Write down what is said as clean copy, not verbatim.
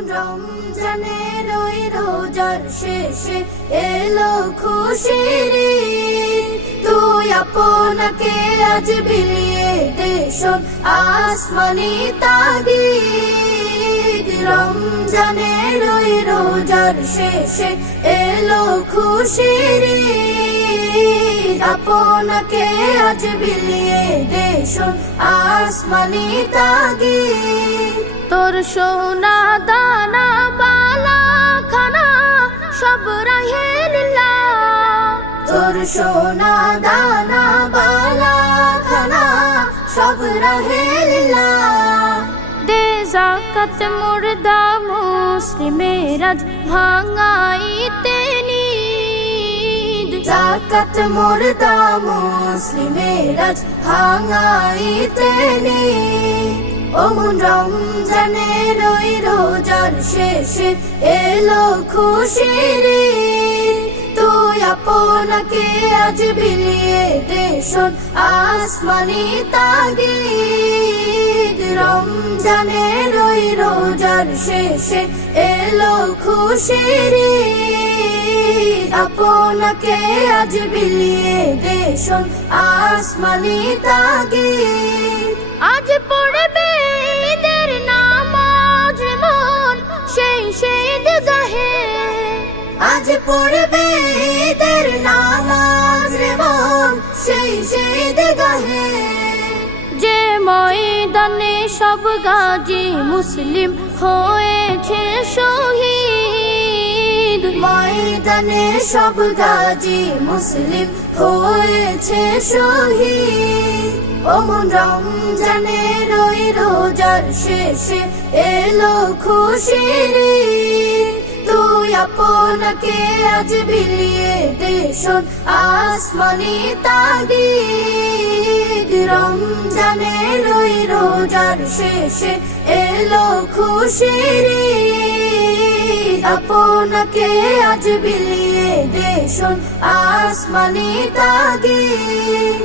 অমন রমজানের ওই রোজার শেষে এলো খুশির ঈদ। তুই আপনাকে আজ বিলিয়ে দে শোন আসমানি তাগিদ। রমজানের ওই রোজার শেষে এলো খুশির ঈদ। আপনাকে আজ বিলিয়ে দে শোন আসমানি তাগিদ। তোর সোনা দানা বালা খানা সব রাহে লিল্লাহ। তোর সোনা দানা বালা খানা সব রাহে লিল্লাহ। দে যাকাত মুর্দা মুসলিমের আজ ভাঙাইতে নিদ। যাকাত মুর্দা মুসলিমের আজ ভাঙাইতে নিদ। অমন রমজানের ওই রোজার শেষে এলো খুশির ঈদ। তুই আপনাকে আজ বিলিয়ে দে শোন আসমানি তাগিদ। রমজানের ওই রোজার শেষে এলো খুশির ঈদ। আপনাকে আজ বিলিয়ে দে শোন আসমানি তাগিদ। আজ পড়বে ঈদের নামাজ মন সেই ঈদগাহে। আজ পড়বে ঈদের নামাজ মন সেই ঈদগাহে। যে ময়দানে সব গাজী মুসলিম হয়েছে শহীদ। ময়দানে সব গাজী মুসলিম হয়েছে শহীদ। অমন রমজানের ওই রোজার শেষে এলো খুশির ঈদ। তুই আপনাকে আজ বিলিয়ে দে শোন আসমানি তাগিদ। রমজানের ওই রোজার শেষে এলো খুশির ঈদ। আপনাকে আজ বিলিয়ে দে শোন আসমানি তাগিদ।